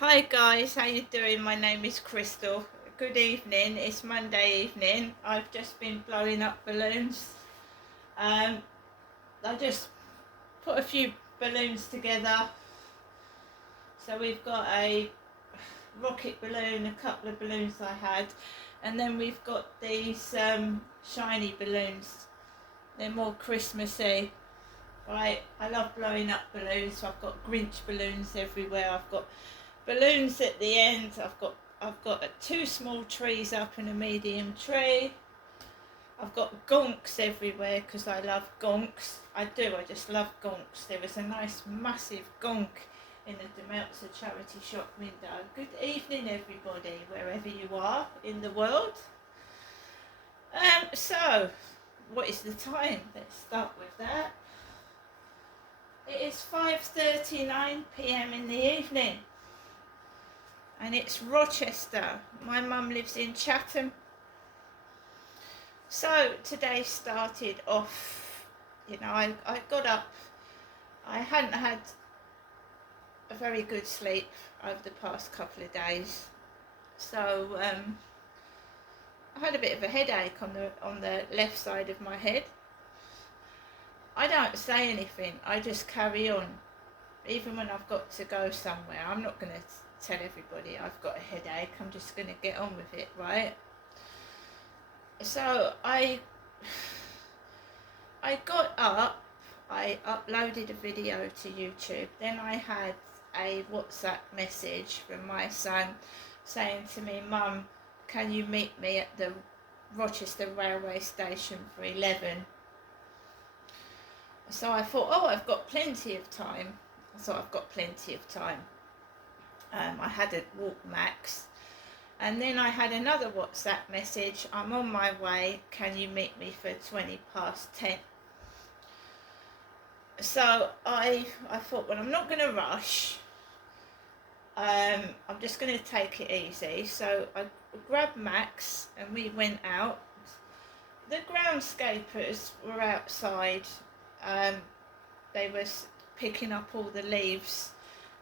Hi guys, how you doing? My name is Crystal. Good evening. It's Monday evening. I've just been blowing up balloons. I just put a few balloons together. So we've got a rocket balloon, a couple of balloons I had, and then we've got these shiny balloons. They're more Christmassy. Right, I love blowing up balloons. So I've got Grinch balloons everywhere. I've got balloons at the end. I've got two small trees up and a medium tree. I've got gonks everywhere because I love gonks. I do. I just love gonks. There was a nice massive gonk in the Demeltzer charity shop window. Good evening, everybody, wherever you are in the world. So, what is the time? Let's start with that. It is 5:39 p.m. in the evening. And it's Rochester. My mum lives in Chatham. So today started off, I got up. I hadn't had a very good sleep over the past couple of days. So I had a bit of a headache on the left side of my head. I don't say anything. I just carry on. Even when I've got to go somewhere, I'm not going to tell everybody I've got a headache. I'm just going to get on with it, right? So I got up, I uploaded a video to YouTube, then I had a WhatsApp message from my son saying to me, Mum, can you meet me at the Rochester railway station for 11? So I thought, I've got plenty of time. I had a walk max. And then I had another WhatsApp message, I'm on my way, can you meet me for 20 past 10? So I thought, well, I'm not going to rush. I'm just going to take it easy. So I grabbed Max and we went out. The groundscapers were outside. They were picking up all the leaves.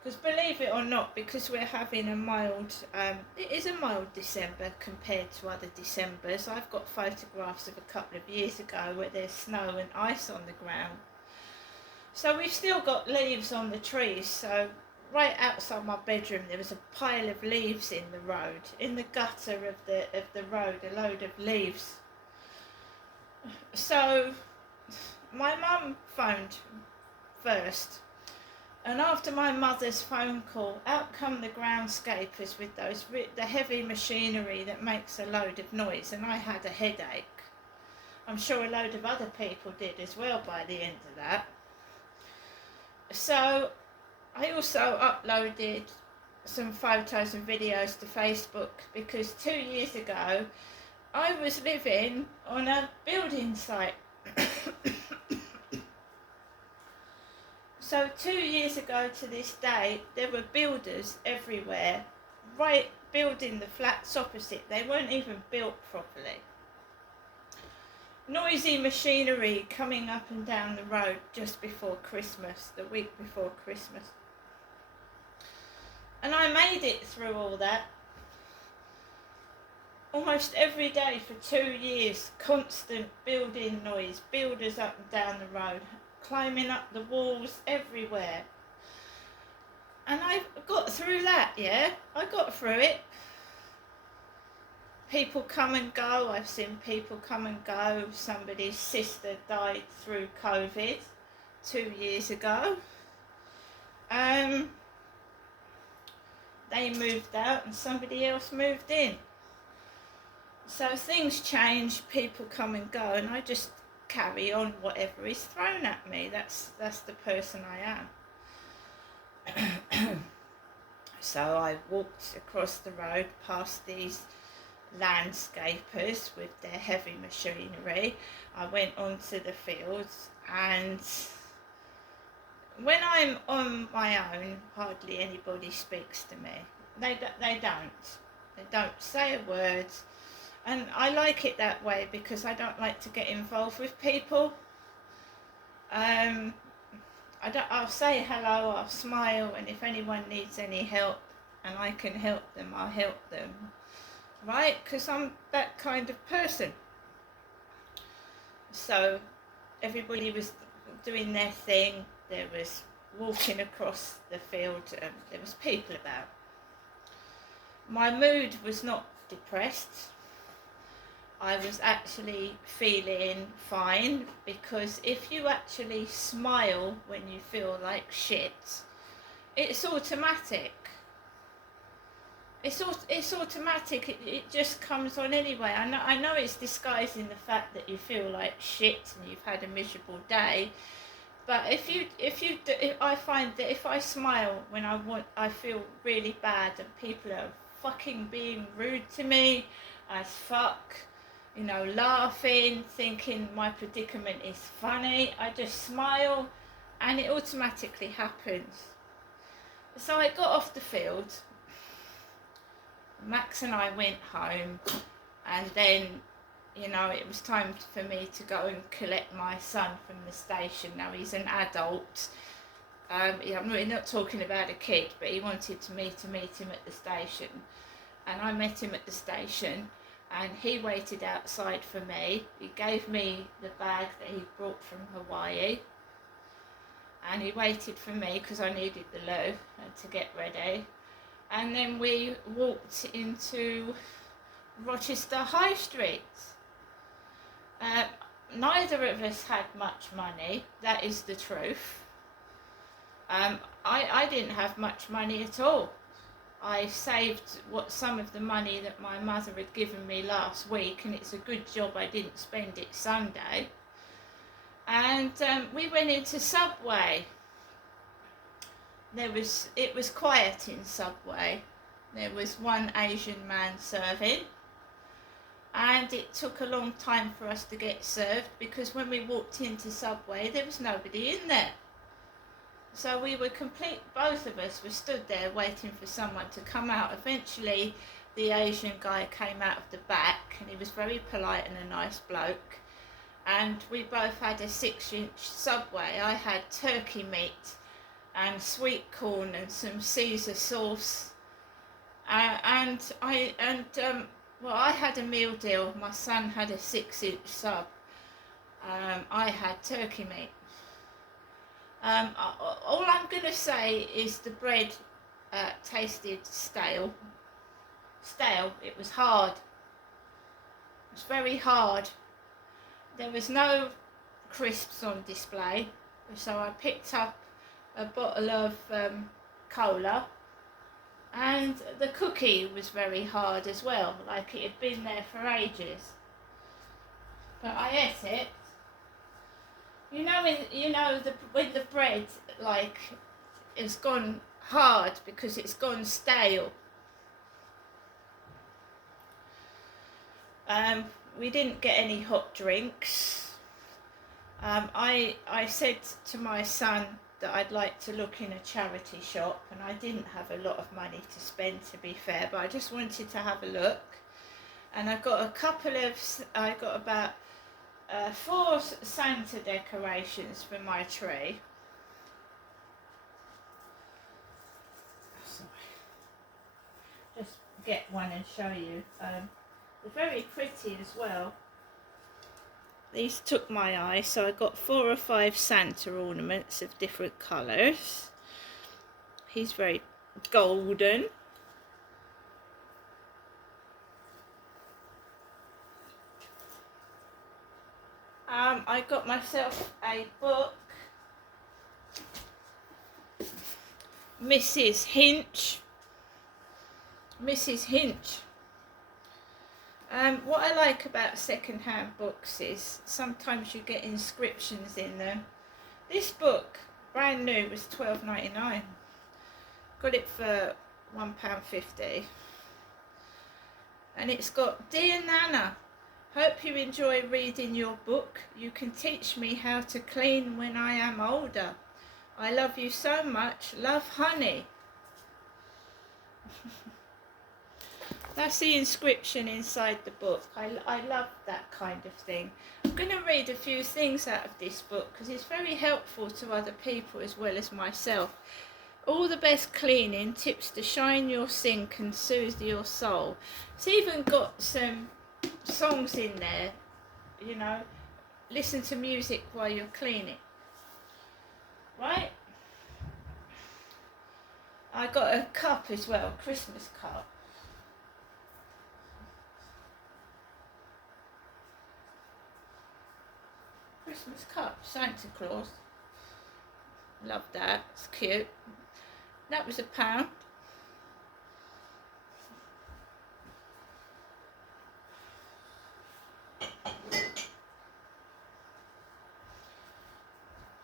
Because believe it or not, because we're having it is a mild December compared to other Decembers. I've got photographs of a couple of years ago where there's snow and ice on the ground. So we've still got leaves on the trees. So right outside my bedroom there was a pile of leaves in the road, in the gutter of the road, a load of leaves. So my mum phoned first. And after my mother's phone call, out come the groundscapers with the heavy machinery that makes a load of noise, and I had a headache. I'm sure a load of other people did as well by the end of that. So I also uploaded some photos and videos to Facebook because 2 years ago I was living on a building site. So 2 years ago to this day, there were builders everywhere, right, building the flats opposite. They weren't even built properly. Noisy machinery coming up and down the road just before Christmas, the week before Christmas. And I made it through all that. Almost every day for 2 years, constant building noise, builders up and down the road, climbing up the walls everywhere. And I got through that, I got through it. People come and go. I've seen people come and go. Somebody's sister died through COVID 2 years ago. They moved out and somebody else moved in. So things change, people come and go, and I just carry on whatever is thrown at me. That's the person I am. So I walked across the road past these landscapers with their heavy machinery. I went onto the fields, and when I'm on my own, hardly anybody speaks to me. They don't say a word. And I like it that way because I don't like to get involved with people. I'll say hello, I'll smile, and if anyone needs any help, and I can help them, I'll help them, right? Because I'm that kind of person. So everybody was doing their thing. There was walking across the field. There was people about. My mood was not depressed. I was actually feeling fine, because if you actually smile when you feel like shit, it's automatic. It's automatic. It just comes on anyway. I know it's disguising the fact that you feel like shit and you've had a miserable day. But I find that if I smile when I feel really bad and people are fucking being rude to me as fuck, you know, laughing, thinking my predicament is funny, I just smile and it automatically happens. So I got off the field. Max and I went home, and then, you know, it was time for me to go and collect my son from the station. Now he's an adult. I'm not talking about a kid, but he wanted me to meet him at the station, and I met him at the station, and he waited outside for me. He gave me the bag that he brought from Hawaii, and he waited for me because I needed the loo to get ready. And then we walked into Rochester High Street. Neither of us had much money, that is the truth. I didn't have much money at all. I saved some of the money that my mother had given me last week, and it's a good job I didn't spend it Sunday. And we went into Subway. It was quiet in Subway. There was one Asian man serving, and it took a long time for us to get served, because when we walked into Subway there was nobody in there. So both of us were stood there waiting for someone to come out. Eventually the Asian guy came out of the back, and he was very polite and a nice bloke, and we both had a 6-inch Subway. I had turkey meat and sweet corn and some Caesar sauce, I had a meal deal. My son had a 6-inch sub. I had turkey meat. All I'm going to say is the bread tasted stale. It was hard. It was very hard. There was no crisps on display, so I picked up a bottle of cola, and the cookie was very hard as well, like it had been there for ages. But I ate it. When the bread, like, it's gone hard because it's gone stale. We didn't get any hot drinks. I said to my son that I'd like to look in a charity shop, and I didn't have a lot of money to spend, to be fair, but I just wanted to have a look. And I got about 4 Santa decorations for my tree. Sorry. Just get one and show you. They're very pretty as well. These took my eye, so I got 4 or 5 Santa ornaments of different colours. He's very golden. I got myself a book, Mrs. Hinch. What I like about second-hand books is sometimes you get inscriptions in them. This book, brand new, was $12.99. Got it for £1.50. And it's got, "Dear Nana, hope you enjoy reading your book. You can teach me how to clean when I am older. I love you so much. Love, Honey." That's the inscription inside the book. I love that kind of thing. I'm going to read a few things out of this book because it's very helpful to other people as well as myself. all the best cleaning tips to shine your sink and soothe your soul. It's even got some songs in there, you know, listen to music while you're cleaning, right? I got a cup as well, Christmas cup. Christmas cup, Santa Claus. Love that, it's cute. That was £1.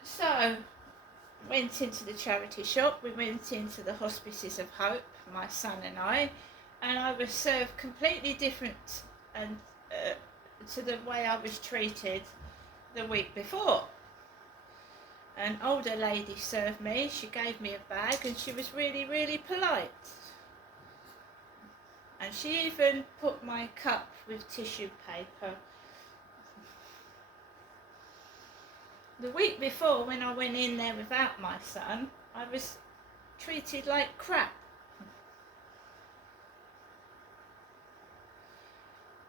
So, went into the charity shop, we went into the Hospices of Hope, my son and I was served completely different and to the way I was treated the week before. An older lady served me, she gave me a bag and she was really, really polite. And she even put my cup with tissue paper. The week before, when I went in there without my son, I was treated like crap.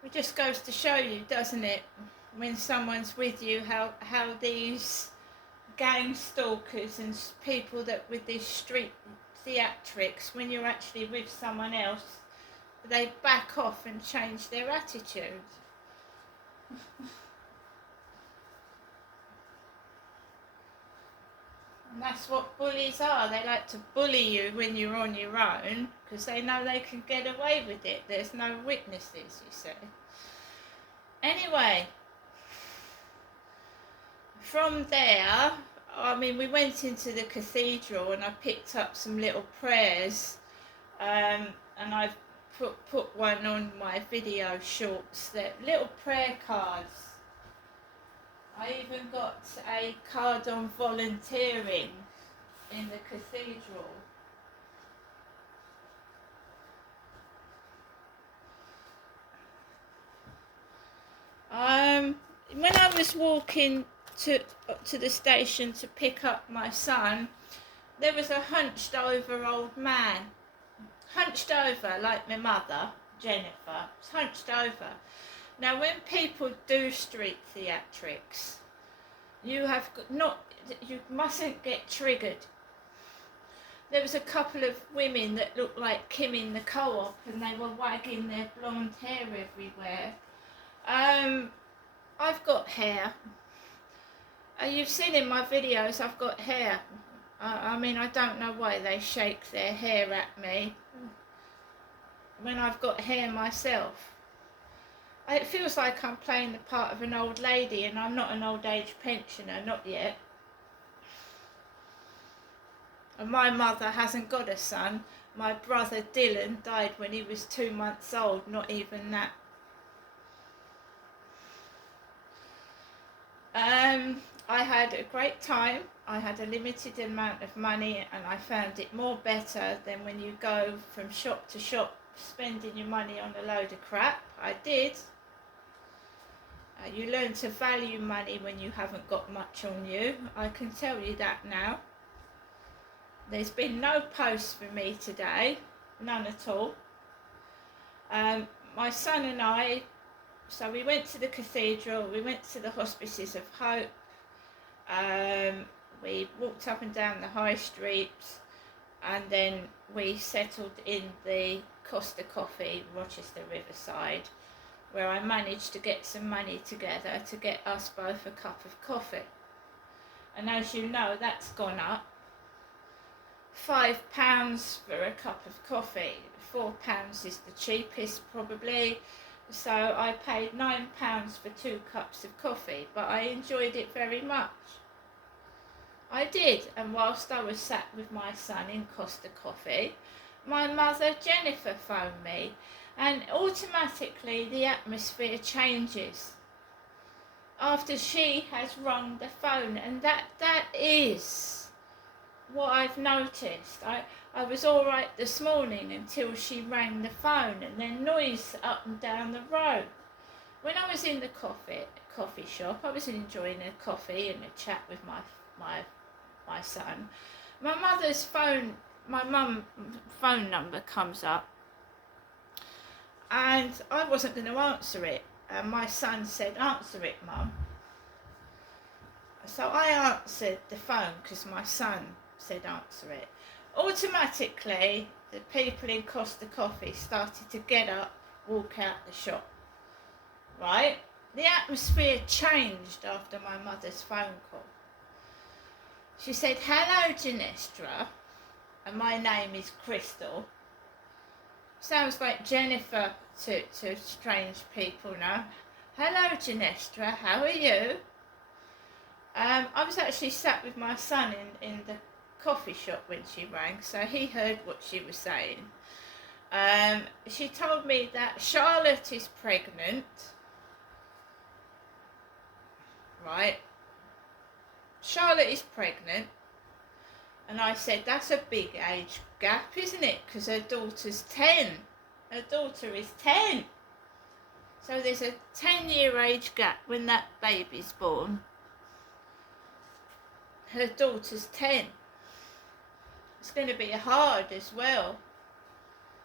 It just goes to show you, doesn't it, when someone's with you, how these gang stalkers and people that with these street theatrics, when you're actually with someone else, they back off and change their attitude. And that's what bullies are. They like to bully you when you're on your own because they know they can get away with it. There's no witnesses, you see. Anyway, from there, I mean, we went into the cathedral and I picked up some little prayers, and I've put one on my video shorts, that little prayer cards. I even got a card on volunteering in the cathedral. When I was walking to the station to pick up my son, there was a hunched over old man. Hunched over like my mother, Jennifer, hunched over. Now, when people do street theatrics, you mustn't get triggered. There was a couple of women that looked like Kim in the Co-op, and they were wagging their blonde hair everywhere. I've got hair. You've seen in my videos I've got hair. I mean, I don't know why they shake their hair at me when I've got hair myself. It feels like I'm playing the part of an old lady, and I'm not an old age pensioner, not yet. And my mother hasn't got a son. My brother Dylan died when he was 2 months old, not even that. I had a great time. I had a limited amount of money, and I found it more better than when you go from shop to shop spending your money on a load of crap. I did. You learn to value money when you haven't got much on you. I can tell you that now. There's been no posts for me today, none at all. My son and I, so we went to the cathedral, we went to the Hospices of Hope, we walked up and down the high street, and then we settled in the Costa Coffee, Rochester Riverside, where I managed to get some money together to get us both a cup of coffee. And as you know, that's gone up. £5 for a cup of coffee. £4 is the cheapest probably. So I paid £9 for 2 cups of coffee, but I enjoyed it very much. I did, and whilst I was sat with my son in Costa Coffee, my mother Jennifer phoned me, and automatically the atmosphere changes after she has rung the phone, and that is what I've noticed. I was all right this morning until she rang the phone, and then noise up and down the road. When I was in the coffee shop, I was enjoying a coffee and a chat with my son. my mother's phone, my mum phone number comes up, and I wasn't going to answer it. And my son said, "Answer it, Mum." So I answered the phone because my son said answer it. Automatically, the people in Costa Coffee started to get up, walk out the shop. Right? The atmosphere changed after my mother's phone call. She said, "Hello, Genestra," and my name is Crystal. Sounds like Jennifer to strange people now. "Hello, Genestra, how are you?" I was actually sat with my son in the coffee shop when she rang, so he heard what she was saying. She told me that Charlotte is pregnant. Right? Charlotte is pregnant. And I said, that's a big age gap, isn't it? Because her daughter's 10. Her daughter is 10. So there's a 10-year age gap when that baby's born. Her daughter's 10. It's going to be hard as well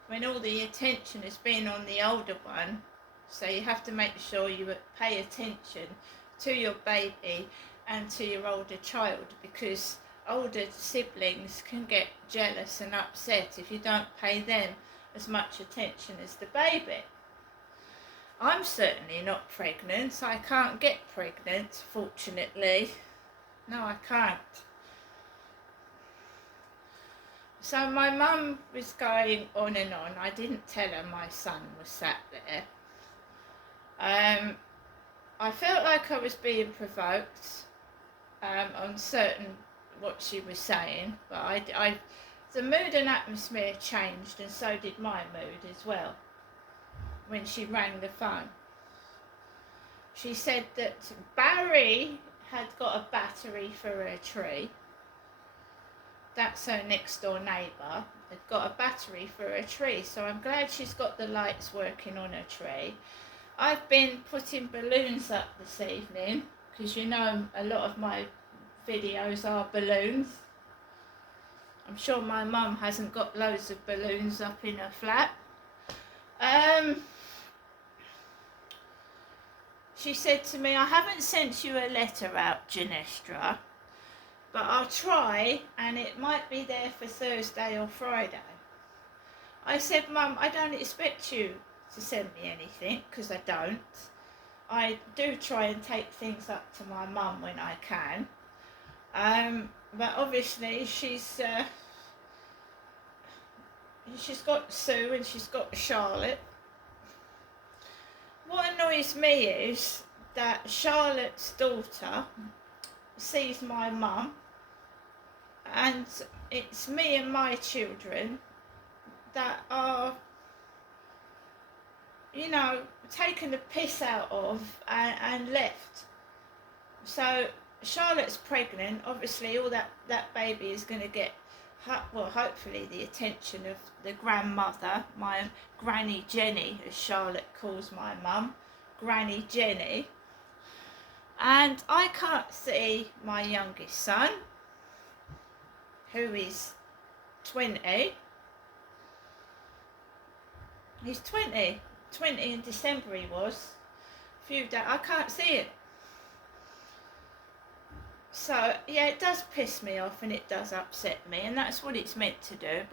when all the attention has been on the older one. So you have to make sure you pay attention to your baby and to your older child, because older siblings can get jealous and upset if you don't pay them as much attention as the baby. I'm certainly not pregnant. I can't get pregnant, fortunately. No, I can't. So my mum was going on and on. I didn't tell her my son was sat there. I felt like I was being provoked on certain what she was saying, but the mood and atmosphere changed, and so did my mood as well when she rang the phone. She said that Barry had got a battery for her tree. That's her next door neighbour, had got a battery for her tree, so I'm glad she's got the lights working on her tree. I've been putting balloons up this evening, because you know a lot of my videos are balloons. I'm sure my mum hasn't got loads of balloons up in her flat. She said to me, "I haven't sent you a letter out, Genestra, but I'll try, and it might be there for Thursday or Friday." I said, "Mum, I don't expect you to send me anything, because I don't. I do try and take things up to my mum when I can. But obviously she's got Sue and she's got Charlotte. What annoys me is that Charlotte's daughter sees my mum, and it's me and my children that are, you know, taken the piss out of and left. So Charlotte's pregnant. Obviously all that baby is going to get, well, hopefully the attention of the grandmother, my Granny Jenny, as Charlotte calls my mum, Granny Jenny. And I can't see my youngest son, who is 20. He's 20 in December he was. Few days, I can't see it. So yeah, it does piss me off and it does upset me, and that's what it's meant to do. But